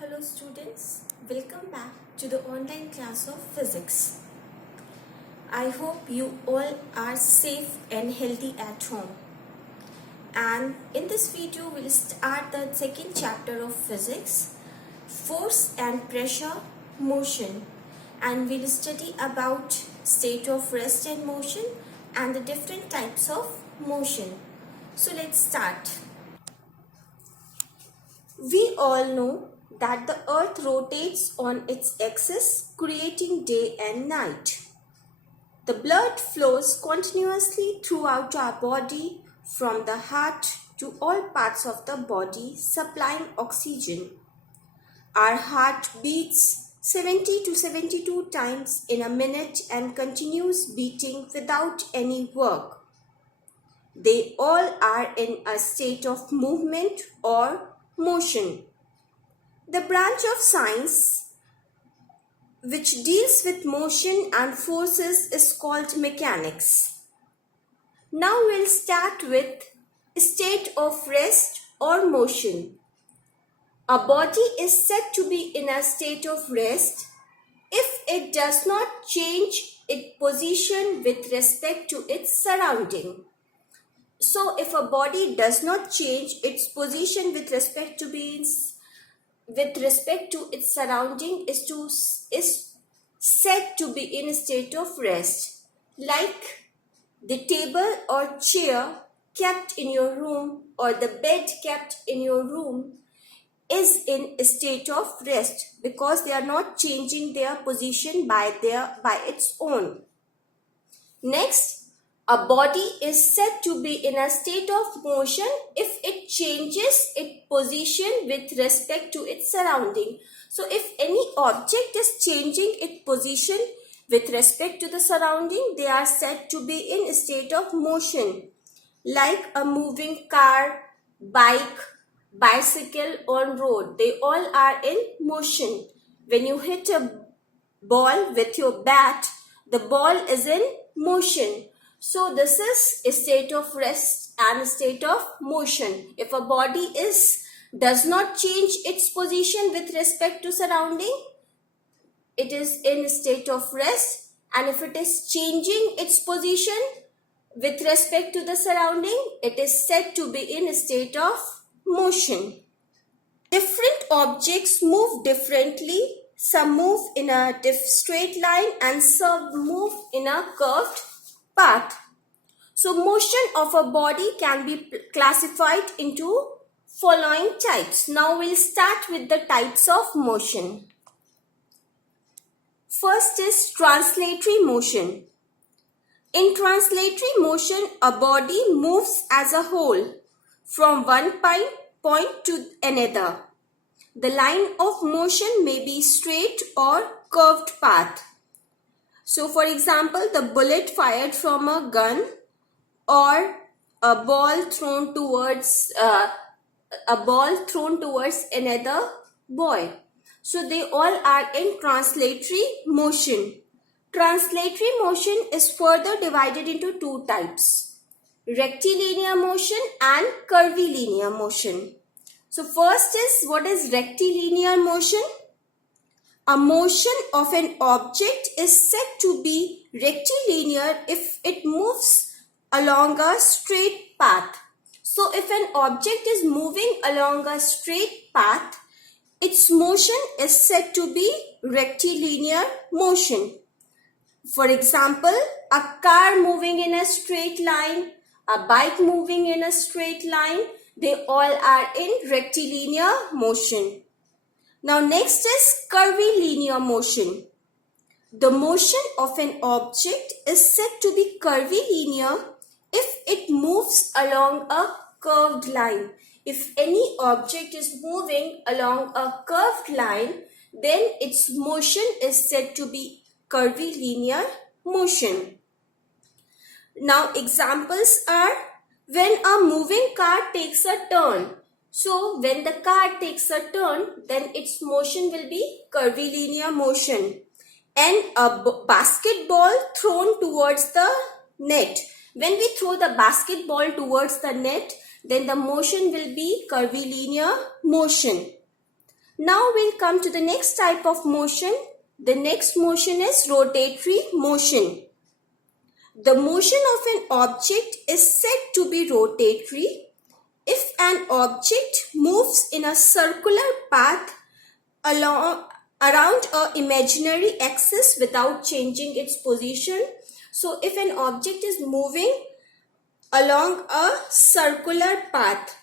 Hello students, welcome back to the online class of physics. I hope you all are safe and healthy at home. And in this video, we'll start the second chapter of physics, force and pressure, motion. And we'll study about state of rest and motion and the different types of motion. So let's start. We all know that the earth rotates on its axis, creating day and night. The blood flows continuously throughout our body from the heart to all parts of the body, supplying oxygen. Our heart beats 70 to 72 times in a minute and continues beating without any work. They all are in a state of movement or motion. The branch of science which deals with motion and forces is called mechanics. Now we'll start with state of rest or motion. A body is said to be in a state of rest if it does not change its position with respect to its surrounding. So if a body does not change its position with respect to its surrounding is said to be in a state of rest. Like the table or chair kept in your room or the bed kept in your room is in a state of rest because they are not changing their position by its own. Next, a body is said to be in a state of motion if it changes its position with respect to its surrounding. So if any object is changing its position with respect to the surrounding, they are said to be in a state of motion. Like a moving car, bike, bicycle on road, they all are in motion. When you hit a ball with your bat, the ball is in motion. So this is a state of rest and a state of motion. If a body does not change its position with respect to surrounding, it is in a state of rest. And if it is changing its position with respect to the surrounding, it is said to be in a state of motion. Different objects move differently. Some move in a straight line and some move in a curved path. So motion of a body can be classified into following types. Now we'll start with the types of motion. First is translatory motion. In translatory motion, a body moves as a whole from one point to another. The line of motion may be straight or curved path. So for example, the bullet fired from a gun or a ball thrown towards another boy. So they all are in translatory motion. Translatory motion is further divided into two types: rectilinear motion and curvilinear motion. So first is, what is rectilinear motion? A motion of an object is said to be rectilinear if it moves along a straight path. So if an object is moving along a straight path, its motion is said to be rectilinear motion. For example, a car moving in a straight line, a bike moving in a straight line, they all are in rectilinear motion. Now next is curvilinear motion. The motion of an object is said to be curvilinear if it moves along a curved line. If any object is moving along a curved line, then its motion is said to be curvilinear motion. Now examples are when a moving car takes a turn. So when the car takes a turn, then its motion will be curvilinear motion. And a basketball thrown towards the net. When we throw the basketball towards the net, then the motion will be curvilinear motion. Now we'll come to the next type of motion. The next motion is rotatory motion. The motion of an object is said to be rotatory if an object moves in a circular path around an imaginary axis without changing its position. So if an object is moving along a circular path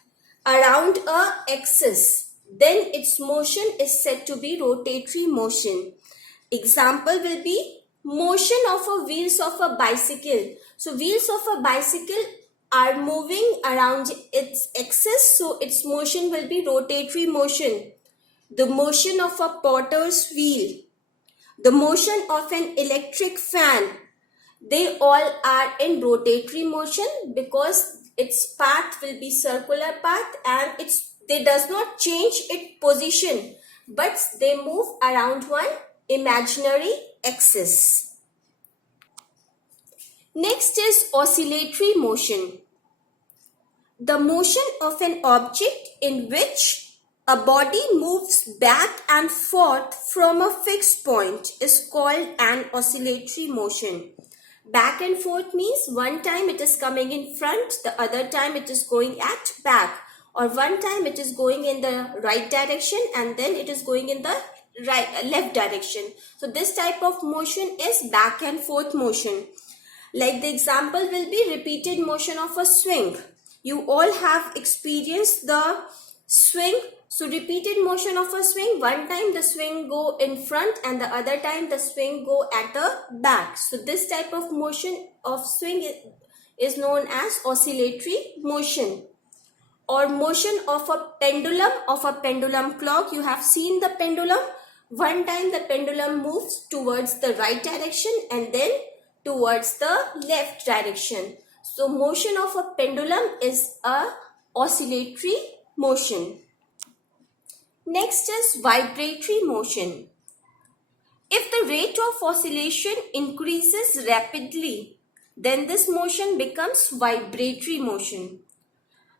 around a axis, then its motion is said to be rotatory motion. Example will be motion of a wheels of a bicycle. So wheels of a bicycle are moving around its axis, so its motion will be rotatory motion. The motion of a potter's wheel, the motion of an electric fan, they all are in rotatory motion because its path will be circular path and they does not change its position, but they move around one imaginary axis. Next is oscillatory motion. The motion of an object in which a body moves back and forth from a fixed point is called an oscillatory motion. Back and forth means one time it is coming in front, the other time it is going at back, or one time it is going in the right direction and then it is going in the left direction. So this type of motion is back and forth motion. Like the example will be repeated motion of a swing. You all have experienced the swing. So repeated motion of a swing, one time the swing go in front and the other time the swing go at the back. So this type of motion of swing is known as oscillatory motion. Or motion of a pendulum clock. You have seen the pendulum. One time the pendulum moves towards the right direction and then towards the left direction. So motion of a pendulum is a oscillatory motion. Next is vibratory motion. If the rate of oscillation increases rapidly, then this motion becomes vibratory motion.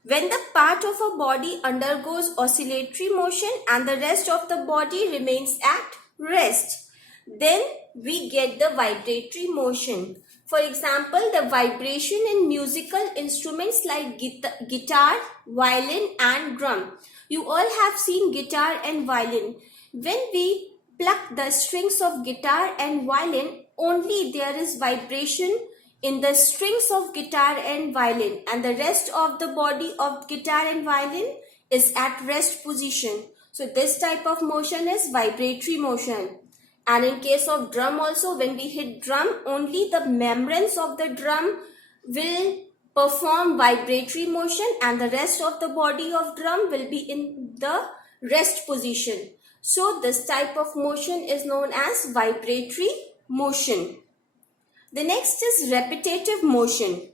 When the part of a body undergoes oscillatory motion and the rest of the body remains at rest, then we get the vibratory motion. For example, the vibration in musical instruments like guitar, violin and drum. You all have seen guitar and violin. When we pluck the strings of guitar and violin, only there is vibration in the strings of guitar and violin, and the rest of the body of guitar and violin is at rest position. So this type of motion is vibratory motion. And in case of drum also, when we hit drum, only the membranes of the drum will perform vibratory motion and the rest of the body of drum will be in the rest position. So this type of motion is known as vibratory motion. The next is repetitive motion.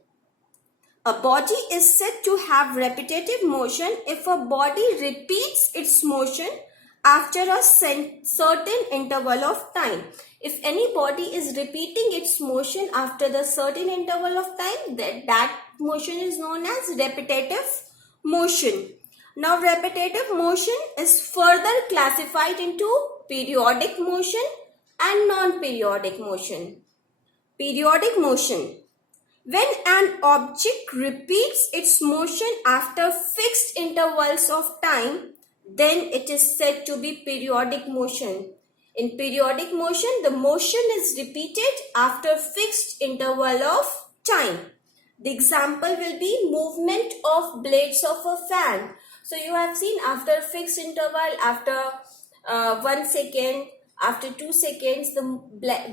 A body is said to have repetitive motion if a body repeats its motion after a certain interval of time. If any body is repeating its motion after the certain interval of time, that motion is known as repetitive motion. Now repetitive motion is further classified into periodic motion and non-periodic motion. Periodic motion. When an object repeats its motion after fixed intervals of time, then it is said to be periodic motion. In periodic motion, the motion is repeated after fixed interval of time. The example will be movement of blades of a fan. So you have seen after fixed interval, after 1 second, after 2 seconds, the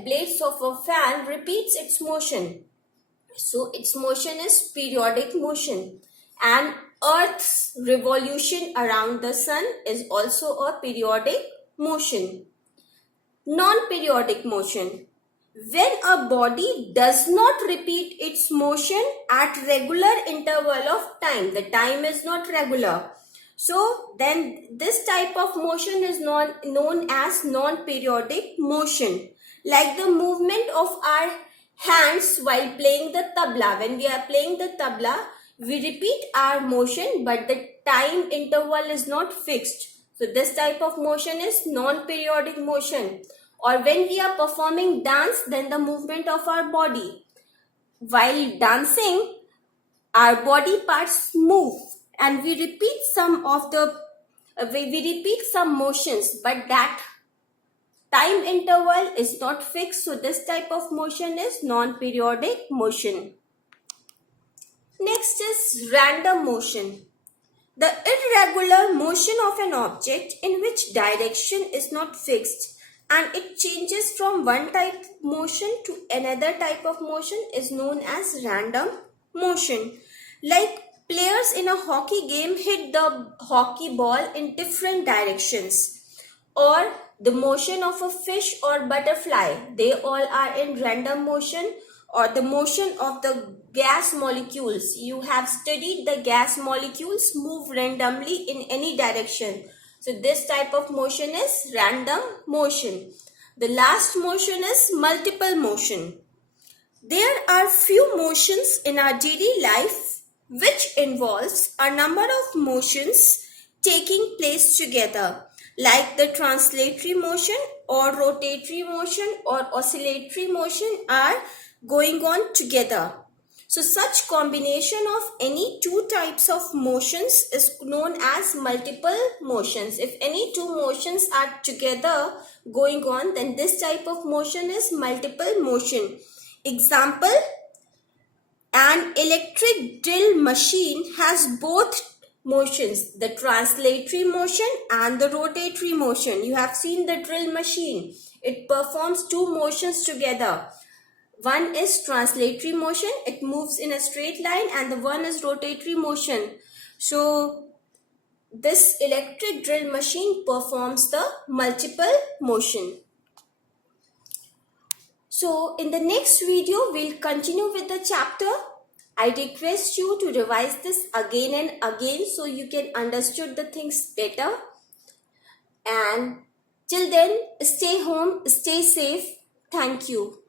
blades of a fan repeats its motion. So its motion is periodic motion. And Earth's revolution around the sun is also a periodic motion. Non-periodic motion. When a body does not repeat its motion at regular interval of time, the time is not regular. So then this type of motion is known as non-periodic motion. Like the movement of our hands while playing the tabla. When we are playing the tabla, we repeat our motion but the time interval is not fixed. So this type of motion is non-periodic motion. Or when we are performing dance, then the movement of our body. While dancing, our body parts move and we repeat some motions, but that time interval is not fixed. So this type of motion is non-periodic motion. Next is random motion. The irregular motion of an object in which direction is not fixed and it changes from one type of motion to another type of motion is known as random motion. Like players in a hockey game hit the hockey ball in different directions, or the motion of a fish or butterfly, they all are in random motion. Or the motion of the gas molecules, you have studied the gas molecules move randomly in any direction. So this type of motion is random motion. The last motion is multiple motion. There are few motions in our daily life which involves a number of motions taking place together, like the translatory motion or rotatory motion or oscillatory motion are going on together. So such combination of any two types of motions is known as multiple motions. If any two motions are together going on, then this type of motion is multiple motion. Example, an electric drill machine has both motions, the translatory motion and the rotatory motion. You have seen the drill machine. It performs two motions together. One is translatory motion, it moves in a straight line, and the one is rotatory motion. So this electric drill machine performs the multiple motion. So in the next video, we'll continue with the chapter. I request you to revise this again and again so you can understand the things better. And till then, stay home, stay safe. Thank you.